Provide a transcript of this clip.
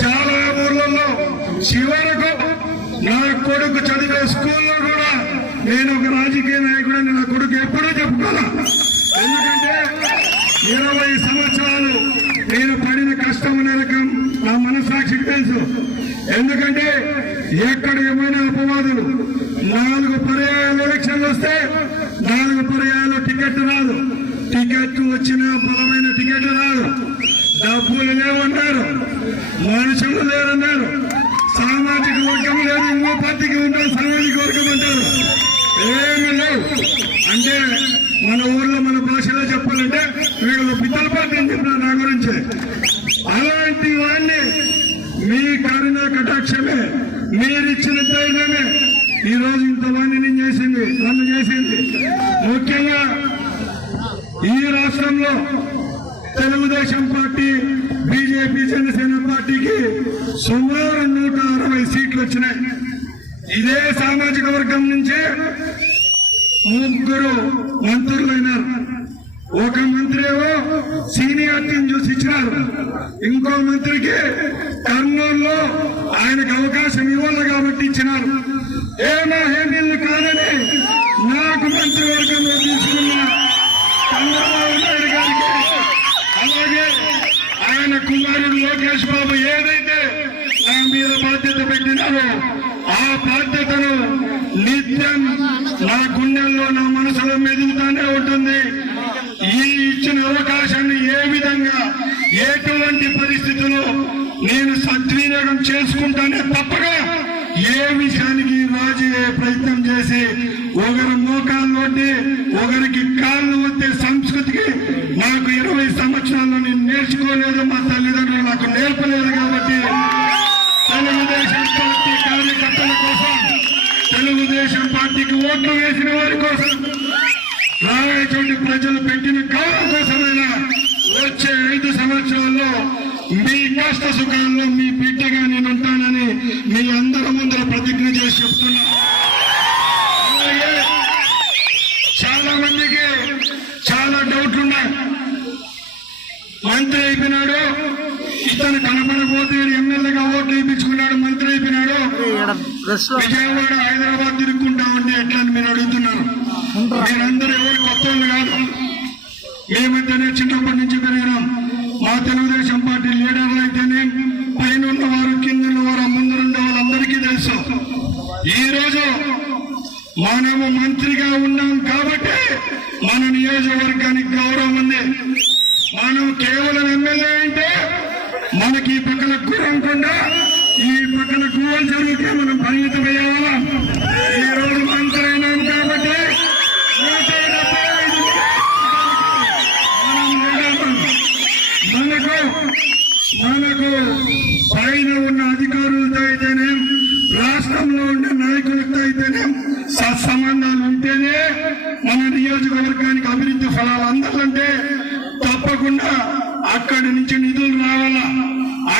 చాలా ఊర్లలో చివరకు నా కొడుకు చదివే స్కూల్లో కూడా నేను ఒక రాజకీయ నాయకుడని నా కొడుకు ఎప్పుడూ చెప్పుకోను. ఎందుకంటే ఇరవై సంవత్సరాలు నేను పడిన కష్టం నరకం నా మనసాక్షికి తెలుసు. ఎందుకంటే ఎక్కడ ఏమైనా అపవాదులు నాలుగు పర్యాయాలు ఎలక్షన్లు వస్తే నాలుగు పర్యాయాలు టికెట్ రాదు. టికెట్ వచ్చిన బలమైన టికెట్ రాదు డబ్బులు లేవన్నారు మనుషులు లేరన్నారు సామాజిక వర్గం లేదు ఇంకో పార్టీకి ఉంటారు సామాజిక వర్గం అంటారు. ఏమి లేవు. అంటే మన ఊర్లో మన భాషలో చెప్పాలంటే వీళ్ళు పిత్తల పార్టీ అని చెప్పిన నా గురించి. అలాంటి వాడిని మీ కరుణ కటాక్షమే మీరిచ్చిన ధైర్యమే ఈ రోజు ఇంతమంది నేను చేసింది నన్ను చేసింది. ముఖ్యంగా ఈ రాష్ట్రంలో తెలుగుదేశం పార్టీ బీజేపీ జనసేన పార్టీకి సుమారు నూట అరవై సీట్లు వచ్చినాయి. ఇదే సామాజిక వర్గం నుంచి ముగ్గురు మంత్రులైనారు ఒక మంత్రి ఏమో సీనియార్టీని చూసి ఇచ్చినారు. ఇంకో మంత్రికి కర్నూలులో ఆయనకు అవకాశం ఇవ్వాలి కాబట్టి ఇచ్చినారు. ఏమో బాధ్యత పెట్టినారో ఆ బాధ్యతను నిత్యం నా గుండెల్లో నా మనసులో మెదుగుతానే ఉంటుంది. ఈ ఇచ్చిన అవకాశాన్ని ఏ విధంగా ఎటువంటి పరిస్థితుల్లో నేను సద్వినియోగం చేసుకుంటానే తప్పగా ఏ విషయానికి రాజీ ప్రయత్నం చేసి ఒకరి మోకాళ్ళు వడ్డి ఒకరికి కాళ్ళు వద్దే సంస్కృతికి నాకు ఇరవై సంవత్సరాల్లో నేను నేర్చుకోలేదు. తెలుగుదేశం పార్టీకి ఓట్లు వేసిన వారి కోసం రాయచోటి ప్రజలు పెట్టిన కాలం కోసమైనా వచ్చే ఐదు సంవత్సరాల్లో మీ కష్ట సుఖాల్లో మీ బిడ్డగా నేను ఉంటానని మీ అందరి ముందర ప్రతిజ్ఞ చేసి చెప్తున్నా. చాలా మందికి చాలా డౌట్లున్నాయి మంత్రి అయిపోయినాడు ఇతను కనపడకపోతే ఎమ్మెల్యేగా ఓట్లు వేయించుకున్నాడు మంత్రి అయిపోయినాడు లో విజయవాడ హైదరాబాద్ తిరుగుకుంటా ఉంటే ఎట్లా అని మీరు అడుగుతున్నారు? మీరందరూ ఎవరు కొత్త కాదు. మేమైతేనే చిన్నప్పటి నుంచి పెరిగినాం. మా తెలుగుదేశం పార్టీ లీడర్లు అయితేనే పైన ఉన్నవారు కింద ఉన్నవారు ముందుండే వాళ్ళందరికీ తెలుసు. ఈ రోజు మనము మంత్రిగా ఉన్నాం కాబట్టి మన నియోజకవర్గానికి గౌరవం ఉంది. మనం కేవలం ఎమ్మెల్యే అంటే మనకి పక్కన గురంకుండా ఈ పక్కన గువ్వలు జరిగితే మనం పరిమితం అయ్యేవాళ్ళం. ఈ అయినాం కాబట్టి